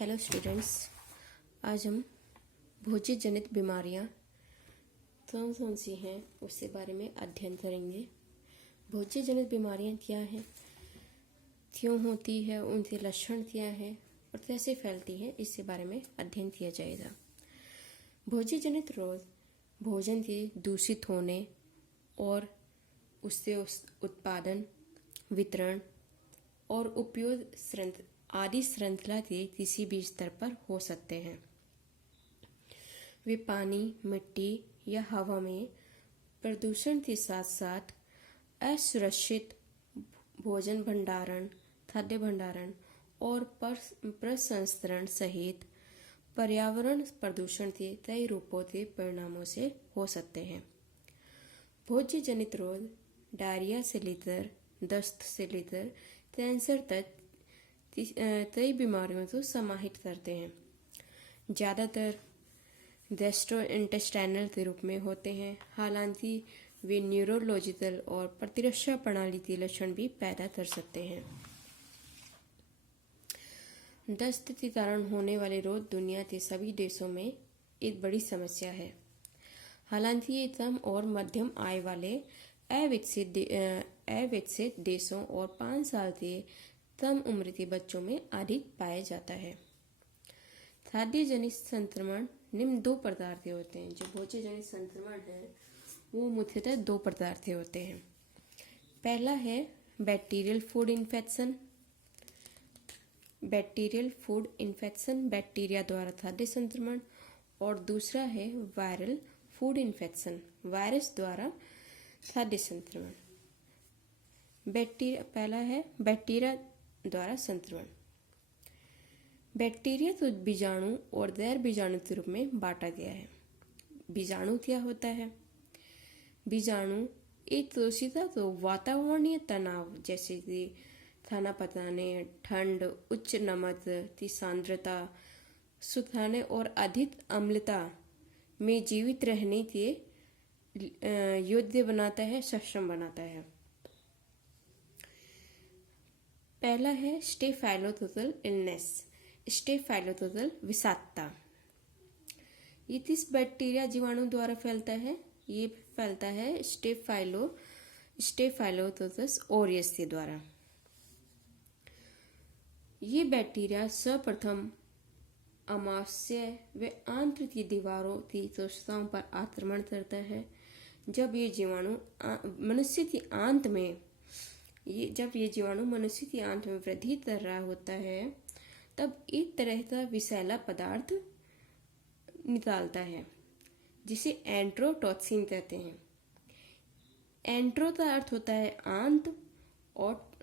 Hello students, आज हम भोज्य जनित बीमारियां कौन कौन सी हैं उसके बारे में अध्ययन करेंगे। भोज्य जनित बीमारियां क्या हैं, क्यों होती है, उनके लक्षण क्या हैं और कैसे फैलती हैं, इसके बारे में अध्ययन किया जाएगा। भोज्य जनित रोग भोजन के दूषित होने और उससे उत्पादन, वितरण और उपयोग आदि श्रृंखला के किसी भी स्तर पर हो सकते हैं। वे पानी, मिट्टी या हवा में प्रदूषण के साथ साथ असुरक्षित भोजन भंडारण, खाद्य भंडारण और प्रसंस्करण सहित पर्यावरण प्रदूषण के कई रूपों के परिणामों से हो सकते हैं। भोज्य जनित रोग डायरिया से लेकर दस्त से लेकर कैंसर तक कई बीमारियों को समाहित करते हैं। ज़्यादातर गैस्ट्रोइंटेस्टाइनल के रूप में होते हैं, हालांकि वे न्यूरोलॉजिकल और प्रतिरक्षा प्रणाली के लक्षण भी पैदा कर सकते हैं। दस्त के कारण होने वाले रोग दुनिया के सभी देशों में एक बड़ी समस्या है। हालांकि ये कम और मध्यम आय वाले अविकसित देशों और 5 साल के कम उम्र के बच्चों में अधिक पाया जाता है। खाद्य जनित संक्रमण निम्न 2 प्रकार के होते हैं। जो भोज्य जनित संक्रमण है वो मुख्यतः 2 प्रकार के होते हैं। पहला है बैक्टीरियल फूड इन्फेक्शन। बैक्टीरिया द्वारा खाद्य संक्रमण। और दूसरा है वायरल फूड इन्फेक्शन, वायरस द्वारा खाद्य संक्रमण। पहला है बैक्टीरिया द्वारा संक्रमण। बैक्टीरिया तो बीजाणु और गैर बीजाणु के रूप में बांटा गया है। बीजाणु क्या होता है? बीजाणु एक कोशिका तो वातावरणीय तनाव जैसे कि खाना पकाने, ठंड, उच्च नमक की सांद्रता, सुखाने और अधिक अम्लता में जीवित रहने के योग्य बनाता है, सक्षम बनाता है। पहला है स्टेफाइलोकोकल इलनेस, स्टेफाइलोकोकल विषाक्तता। ये किस बैक्टीरिया जीवाणु द्वारा फैलता है? ये फैलता है स्टेफाइलोकोकस ऑरियस के द्वारा। ये बैक्टीरिया सर्वप्रथम अमाशय व आंत्र की दीवारों की कोशिकाओं पर आक्रमण करता है। जब ये जीवाणु मनुष्य की आंत में वृद्धि कर रहा होता है तब एक तरह का विषैला पदार्थ निकालता है जिसे एंट्रोटॉक्सिन कहते हैं। एंट्रो का अर्थ होता है आंत और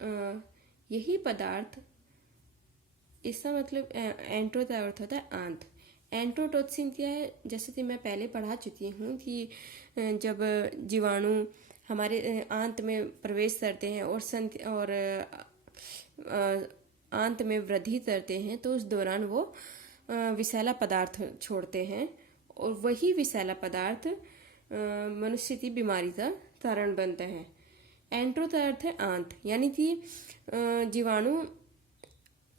यही पदार्थ, इसका मतलब एंट्रो का अर्थ होता है आंत। एंट्रोटॉक्सिन क्या है? जैसे कि मैं पहले पढ़ा चुकी हूँ कि जब जीवाणु हमारे आंत में प्रवेश करते हैं और आंत में वृद्धि करते हैं तो उस दौरान वो विषैला पदार्थ छोड़ते हैं और वही विषैला पदार्थ मनुष्य की बीमारी का कारण बनता है। एंट्रो का अर्थ है आंत, यानी कि जीवाणु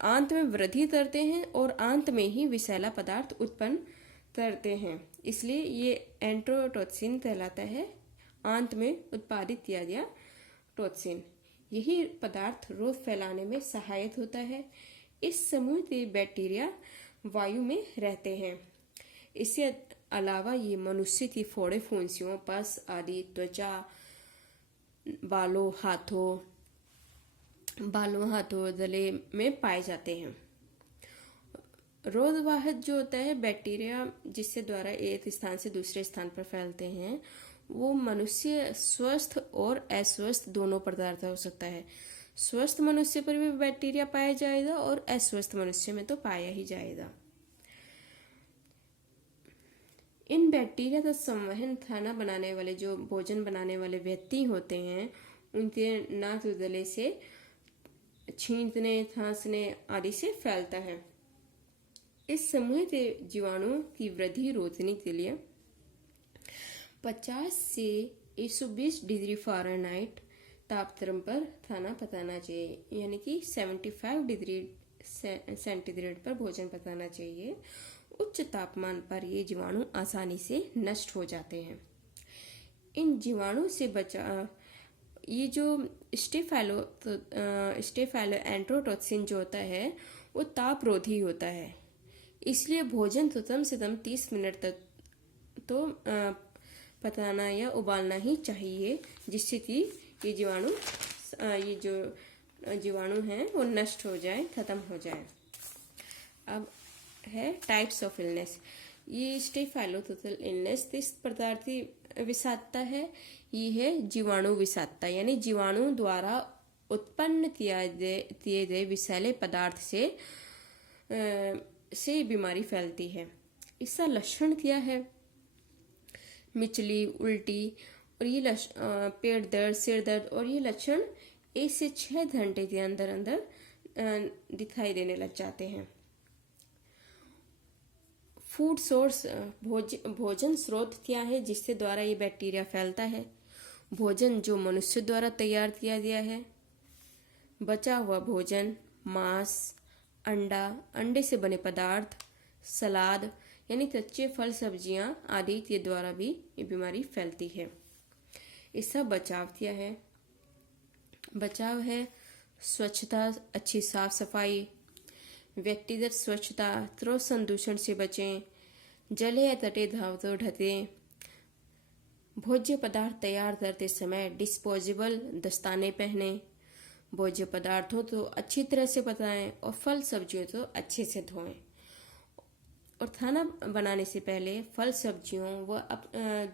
आंत में वृद्धि करते हैं और आंत में ही विषैला पदार्थ उत्पन्न करते हैं, इसलिए ये एंट्रोटॉक्सिन कहलाता है। आंत में उत्पादित किया गया टॉक्सिन, यही पदार्थ रोग फैलाने में सहायक होता है। इस समूह के बैक्टीरिया वायु में रहते हैं। इससे अलावा ये मनुष्य की फोड़े, फुंसियों, पस आदि त्वचा, बालों, हाथों, गले में पाए जाते हैं। रोगवाहक जो होता है बैक्टीरिया जिससे द्वारा एक स्थान से दूसरे स्थान पर फैलते हैं, वो मनुष्य स्वस्थ और अस्वस्थ दोनों प्रकार का हो सकता है। स्वस्थ मनुष्य पर भी बैक्टीरिया पाया जाएगा और अस्वस्थ मनुष्य में तो पाया ही जाएगा। इन बैक्टीरिया का संवहन खाना बनाने वाले, जो भोजन बनाने वाले व्यक्ति होते हैं, उनके नाक, गले से छींकने, खांसने आदि से फैलता है। इस समूह के जीवाणुओं की वृद्धि रोकने के लिए 50 से 120 डिग्री फ़ारेनहाइट तापक्रम पर खाना पकाना चाहिए, यानी कि 75 डिग्री सेंटीग्रेड पर भोजन पकाना चाहिए। उच्च तापमान पर ये जीवाणु आसानी से नष्ट हो जाते हैं। इन जीवाणु से ये जो स्टेफाइलो एंट्रोटॉक्सिन जो होता है वो तापरोधी होता है, इसलिए भोजन तो कम से कम 30 मिनट तक तो पकाना या उबालना ही चाहिए, जिससे कि ये जीवाणु हैं वो नष्ट हो जाए, खत्म हो जाए। अब है टाइप्स ऑफ इलनेस। ये स्टेफाइलोकोकल इलनेस किस प्रकार की विषाक्तता है? ये है जीवाणु विषाक्तता, यानी जीवाणु द्वारा उत्पन्न किए गए विषैले पदार्थ से बीमारी फैलती है। इसका लक्षण क्या है? मिचली, उल्टी और ये पेट दर्द, सिर दर्द, और ये लक्षण 1 से 6 घंटे के अंदर अंदर दिखाई देने लग जाते हैं। फूड सोर्स, भोजन स्रोत क्या है जिससे द्वारा ये बैक्टीरिया फैलता है? भोजन जो मनुष्य द्वारा तैयार किया गया है, बचा हुआ भोजन, मांस, अंडा, अंडे से बने पदार्थ, सलाद यानी कच्चे फल सब्जियां आदि के द्वारा भी ये बीमारी फैलती है। इसका बचाव क्या है? बचाव है स्वच्छता, अच्छी साफ सफाई, व्यक्तिगत स्वच्छता, त्रोसन दूषण से बचें, जले या तटे धावतों ढकें, भोज्य पदार्थ तैयार करते समय डिस्पोजेबल दस्ताने पहने, भोज्य पदार्थों तो अच्छी तरह से पकाएं और फल सब्जियों तो अच्छे से धोएं, और खाना बनाने से पहले फल सब्जियों व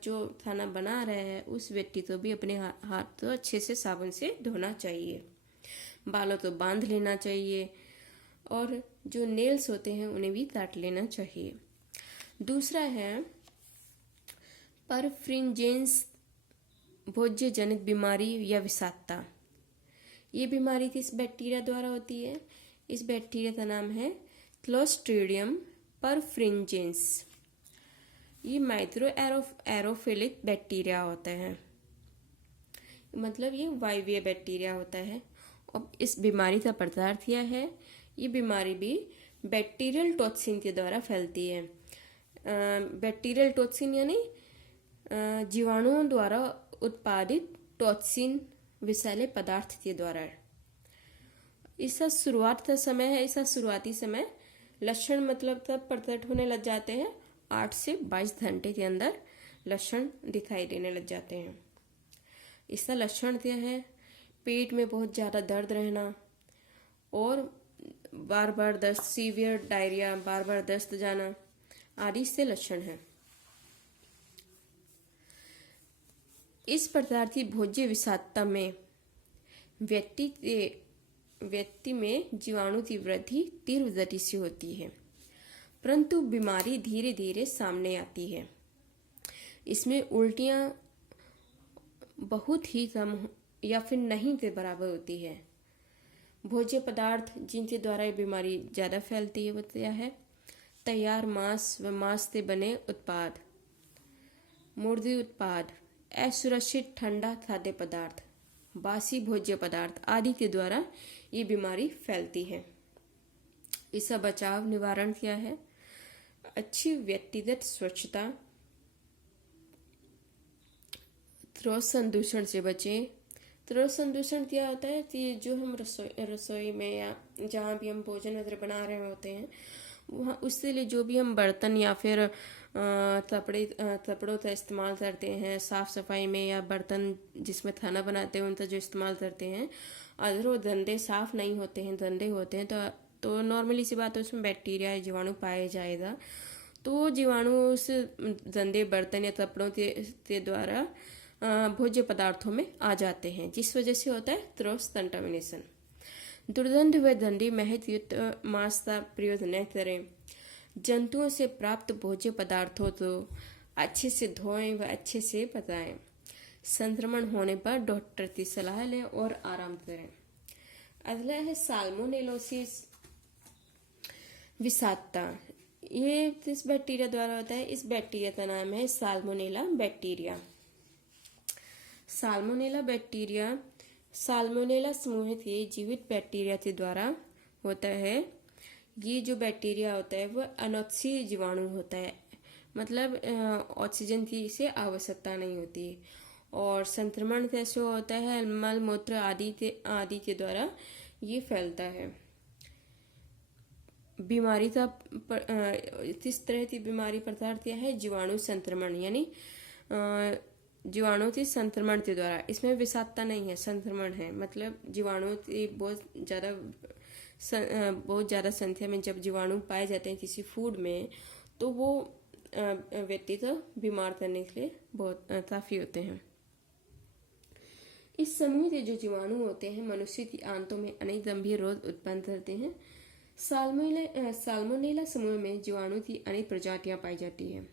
जो खाना बना रहे हैं उस व्यक्ति को भी अपने हाथ तो अच्छे से साबुन से धोना चाहिए, बालों तो बांध लेना चाहिए, और जो नेल्स होते हैं उन्हें भी काट लेना चाहिए। दूसरा है परफ्रिंजेंस, भोज्य जनित बीमारी या विषाक्तता। ये बीमारी किस बैक्टीरिया द्वारा होती है? इस बैक्टीरिया का नाम है क्लोस्ट्रीडियम परफ्रिंजेंस। ये माइक्रो एरोफिलिक बैक्टीरिया होता है, मतलब ये वायवीय बैक्टीरिया होता है। और इस बीमारी का प्रकार क्या है? ये बीमारी भी बैक्टीरियल टॉक्सिन के द्वारा फैलती है। बैक्टीरियल टॉक्सिन यानी जीवाणुओं द्वारा उत्पादित टॉक्सिन, विषैले पदार्थ के द्वारा। इसका शुरुआती समय लक्षण मतलब तब प्रकट होने लग जाते हैं 8 से 22 घंटे के अंदर लक्षण दिखाई देने लग जाते हैं। इसका लक्षण क्या है? पेट में बहुत ज़्यादा दर्द रहना और बार बार दस्त, सीवियर डायरिया, बार बार दस्त जाना आदि इससे लक्षण है। इस प्रकार की भोज्य विषाक्तता में व्यक्ति में जीवाणु की वृद्धि तीव्र गति से होती है, परंतु बीमारी धीरे धीरे सामने आती है। इसमें उल्टियां बहुत ही कम या फिर नहीं के बराबर होती है। भोज्य पदार्थ जिनके द्वारा ये बीमारी ज़्यादा फैलती है वो क्या है? तैयार मांस व मांस से बने उत्पाद, मुर्गी उत्पाद, असुरक्षित ठंडा खाद्य पदार्थ, बासी भोज्य पदार्थ आदि के द्वारा ये बीमारी फैलती है। इसका बचाव निवारण क्या है? अच्छी व्यक्तिगत स्वच्छता, त्रोसन दूषण से बचें। त्रोसन दूषण क्या होता है कि जो हम रसोई में या जहाँ भी हम भोजन वगैरह बना रहे होते हैं वहाँ उसके लिए जो भी हम बर्तन या फिर कपड़ों का इस्तेमाल करते हैं साफ सफाई में, या बर्तन जिसमें खाना बनाते हैं उनका जो इस्तेमाल करते हैं, अगर वो गंदे साफ नहीं होते हैं, गंदे होते हैं तो नॉर्मली सी बात है उसमें बैक्टीरिया या जीवाणु पाया जाएगा। तो जीवाणु उस गंदे बर्तन या कपड़ों के द्वारा भोज्य पदार्थों में आ जाते हैं, जिस वजह से होता है क्रॉस कंटामिनेशन। दुर्गंध व गंदी महक युक्त मांस का प्रयोग न करें। जंतुओं से प्राप्त भोज्य पदार्थों को अच्छे से धोएं व अच्छे से पकाएं। संक्रमण होने पर डॉक्टर की सलाह लें और आराम करें। अगला है साल्मोनेलोसिस, विषाक्तता। ये किस बैक्टीरिया द्वारा होता है? इस बैक्टीरिया का नाम है salmonella bacteria. Salmonella bacteria salmonella समूह के जीवित बैक्टीरिया के द्वारा होता है, ये जो बैक्टीरिया होता है वह अनोत्सी जीवाणु होता है, मतलब ऑक्सीजन की इसे आवश्यकता नहीं होती। और संक्रमण कैसे होता है? मल मूत्र आदि के द्वारा ये फैलता है। बीमारी का किस तरह की बीमारी प्रकार क्या है? जीवाणु संक्रमण, यानी जीवाणु के संक्रमण के द्वारा। इसमें विषाक्तता नहीं है, संक्रमण है, मतलब जीवाणु की बहुत ज़्यादा संख्या में जब जीवाणु पाए जाते हैं किसी फूड में, तो वो व्यक्ति को बीमार करने के लिए बहुत काफ़ी होते हैं। इस समूह के जो जीवाणु होते हैं मनुष्य की आंतों में अनेक गंभीर रोग उत्पन्न करते हैं। साल्मोनेला समूह में जीवाणु की अनेक प्रजातियां पाई जाती हैं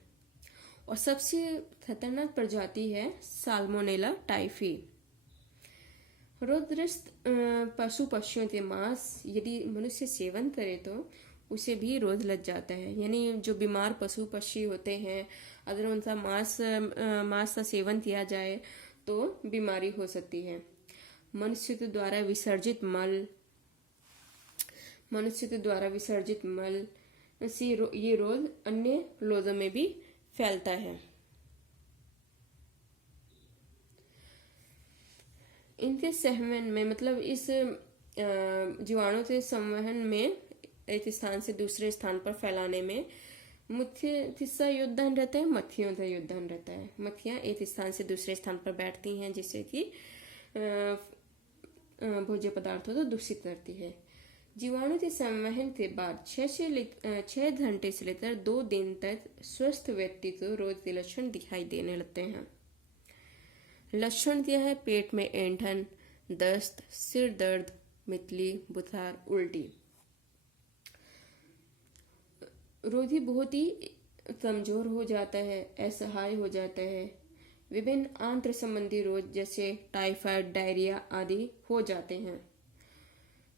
और सबसे खतरनाक प्रजाति है साल्मोनेला टाइफी। रोगग्रस्त पशु पक्षियों के मांस यदि मनुष्य सेवन करे तो उसे भी रोग लग जाता है, यानी जो बीमार पशु पक्षी होते हैं अगर उनका मांस का सेवन किया जाए तो बीमारी हो सकती है। मनुष्य के द्वारा विसर्जित मल से ये रोग अन्य लोगों में भी फैलता है। इनके संवहन में, मतलब इस जीवाणु के संवहन में एक स्थान से दूसरे स्थान पर फैलाने में मुख्य किसका योगदान रहता है? मक्खियों का योगदान रहता है। मक्खियां एक स्थान से दूसरे स्थान पर बैठती हैं जिससे कि भोज्य पदार्थों को दूषित करती है। जीवाणु के संवहन के बाद 6 घंटे से लेकर 2 दिन तक स्वस्थ व्यक्ति को रोग के लक्षण दिखाई देने लगते हैं। लक्षण क्या है? पेट में ऐंठन, दस्त, सिर दर्द, मितली, बुखार, उल्टी। रोगी बहुत ही कमजोर हो जाता है, असहाय हो जाता है। विभिन्न आंत्र संबंधी रोग जैसे टाइफाइड, डायरिया आदि हो जाते हैं।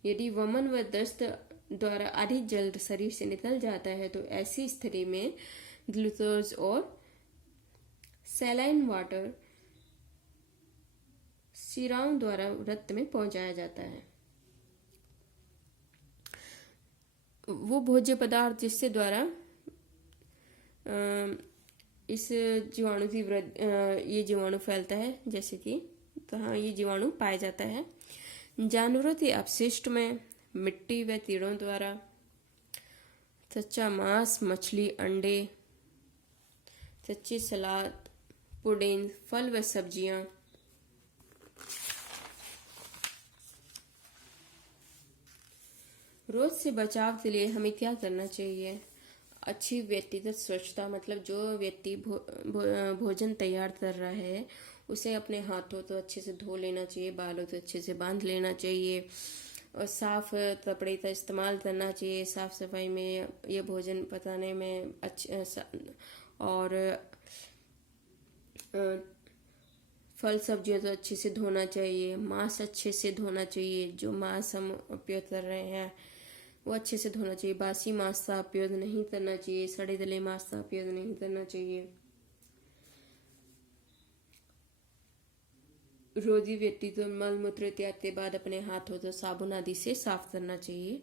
यदि वमन व दस्त द्वारा अधिक जल्द शरीर से निकल जाता है तो ऐसी स्थिति में ग्लूकोज और सैलाइन वाटर शिराओं द्वारा रक्त में पहुंचाया जाता है। वो भोज्य पदार्थ जिससे द्वारा इस जीवाणु की ये जीवाणु फैलता है, जैसे कि कहाँ ये जीवाणु पाया जाता है? जानवरों के अपशिष्ट में, मिट्टी व कीड़ों द्वारा, कच्चा मांस, मछली, अंडे, कच्चे सलाद, पुडिंग, फल व सब्जियां। रोग से बचाव के लिए हमें क्या करना चाहिए? अच्छी व्यक्तिगत स्वच्छता, मतलब जो व्यक्ति भोजन तैयार कर रहा है उसे अपने हाथों तो अच्छे से धो लेना चाहिए, बालों तो अच्छे से बांध लेना चाहिए और साफ कपड़े का इस्तेमाल करना चाहिए साफ सफाई में, ये भोजन पकाने में और फल सब्जियों तो अच्छे से धोना चाहिए, मांस अच्छे से धोना चाहिए, जो मांस हम उपयोग कर रहे हैं वो अच्छे से धोना चाहिए। बासी मांस का उपयोग नहीं करना चाहिए, सड़े गले मांस का उपयोग नहीं करना चाहिए। रोगी व्यक्ति को मल मूत्र त्याग के बाद अपने हाथों को साबुन आदि से साफ करना चाहिए।